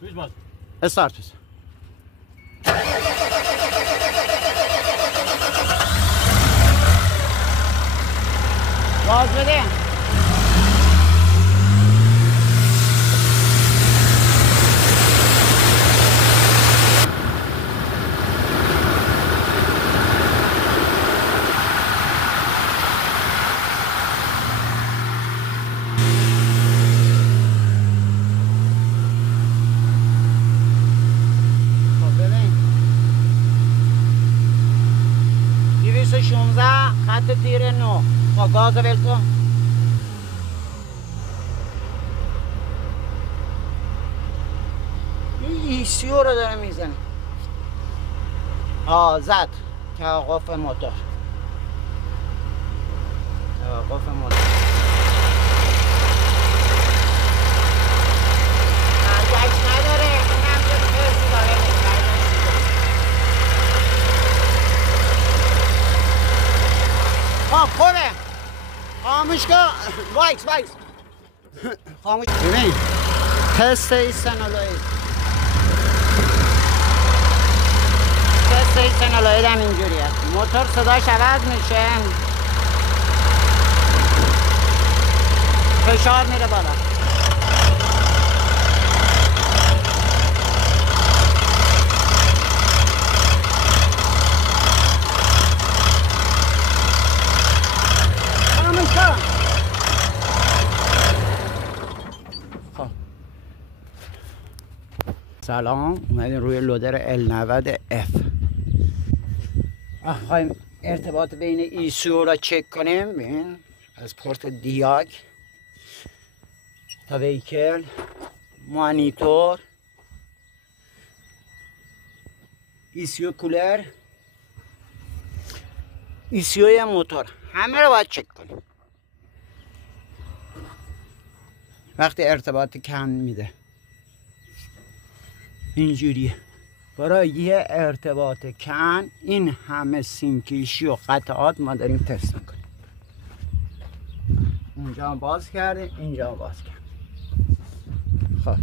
سویچ باز. استارت بزن. باز بده. خط تیر 9 با گاز ول کن. این ECU رو داره میزنه. زد توقف موتور. توقف موتور. برگشت نداره. اینم که پرسی داره میکنه. خوبه. خاموش کن. وایس خاموش. ببین تست ایستانولوید. تست ایستانولوید هم اینجوریه. موتور صداش عوض میشه، فشار میره بالا. سلام، اومدیم روی لودر L90F. خواهیم ارتباط بین ECU را چک کنیم. ببین از پورت دیاگ تا ویکل، مانیتور، ECU کولر، ECU موتور، همه رو باید چک کنیم. وقتی ارتباط کم میده اینجوریه. برای یه ارتباط کن این همه سیمکیشی و قطعات ما داریم تست میکنیم. اونجا باز کردیم، اینجا باز کردیم. خب